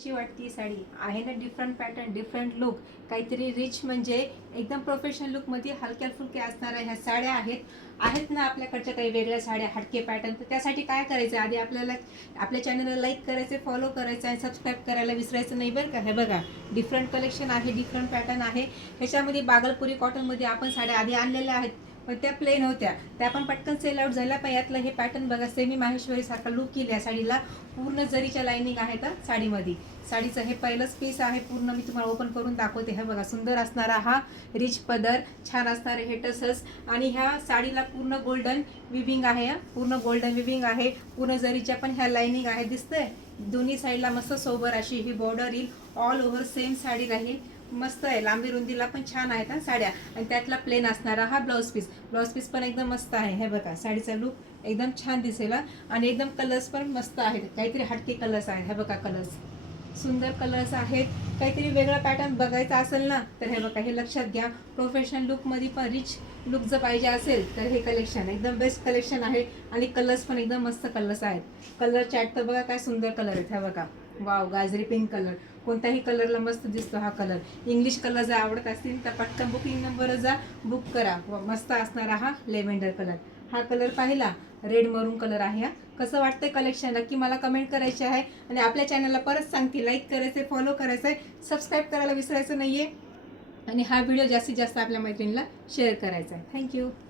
कशी वाटते साडी आहे ना, डिफरंट पॅटर्न, डिफरंट लुक, काहीतरी रिच, म्हणजे एकदम प्रोफेशनल लुकमध्ये हलक्या फुलक्या असणाऱ्या ह्या साड्या आहेत ना आपल्याकडच्या काही वेगळ्या साड्या हटके पॅटर्न. तर त्यासाठी काय करायचं, आधी आपल्याला आपल्या चॅनलला लाईक करायचे, फॉलो करायचं आणि सबस्क्राईब करायला विसरायचं नाही बरं का. हे बघा, डिफरंट कलेक्शन आहे, डिफरंट पॅटर्न आहे. ह्याच्यामध्ये बागलपुरी कॉटनमध्ये आपण साड्या आधी आणलेल्या आहेत, पण त्या प्लेन होत्या, त्या पण पटकन सेल आउट झाल्या. पण यातलं हे पॅटर्न बघा, सेमी माहेश्वरी सारखा लुक केली आहे साडीला. पूर्ण जरीच्या लाईनिंग आहेत साडीमध्ये. साडीचं हे पहिलंच पीस आहे, पूर्ण मी तुम्हाला ओपन करून दाखवते. हे बघा, सुंदर असणारा हा रिच पदर, छान असणारे हे टसल्स, आणि ह्या साडीला पूर्ण गोल्डन विविंग आहे. पूर्ण गोल्डन विविंग आहे, पूर्ण जरीच्या पण ह्या लाईनिंग आहे, दिसतंय. दोन्ही साईडला मस्त सोबर अशी ही बॉर्डर येईल. ऑल ओव्हर सेम साडी राहील, मस्त आहे. लांबी रुंदीला पण छान आहेत साड्या. आणि त्यातला प्लेन असणारा हा ब्लाऊज पीस पण एकदम मस्त आहे. हे बघा, साडीचा लुक एकदम छान दिसेल आणि एकदम कलर्स पण मस्त आहेत, काहीतरी हटके कलर्स आहेत. हे बघा, कलर्स सुंदर कलर्स आहेत. काहीतरी वेगळा पॅटर्न बघायचा असेल ना, तर हे बघा, हे लक्षात घ्या. प्रोफेशनल लुकमध्ये पण रिच लुक जर पाहिजे असेल तर हे कलेक्शन एकदम बेस्ट कलेक्शन आहे. आणि कलर्स पण एकदम मस्त कलर्स आहेत. कलर चॅट तर बघा, काय सुंदर कलर आहेत. हे बघा, वाव, गाजरी पिंक कलर, कोणत्याही कलरला मस्त दिसतो हा कलर. इंग्लिश कलर जर आवडत असतील तर पटकन बुकिंग नंबर जा, बुक करा. मस्त असणारा हा लेव्हेंडर कलर, हा कलर पाहिला, रेड मरून कलर आहे. कसं वाटतंय कलेक्शन, नक्की मला कमेंट करायचे आहे. आणि आपल्या चॅनलला परत सांगते, लाईक करायचं, फॉलो करायचं आहे, सबस्क्राईब करायला विसरायचं नाहीये. आणि हा व्हिडिओ जास्तीत जास्त आपल्या मैत्रिणीला शेअर करायचा आहे. थँक्यू.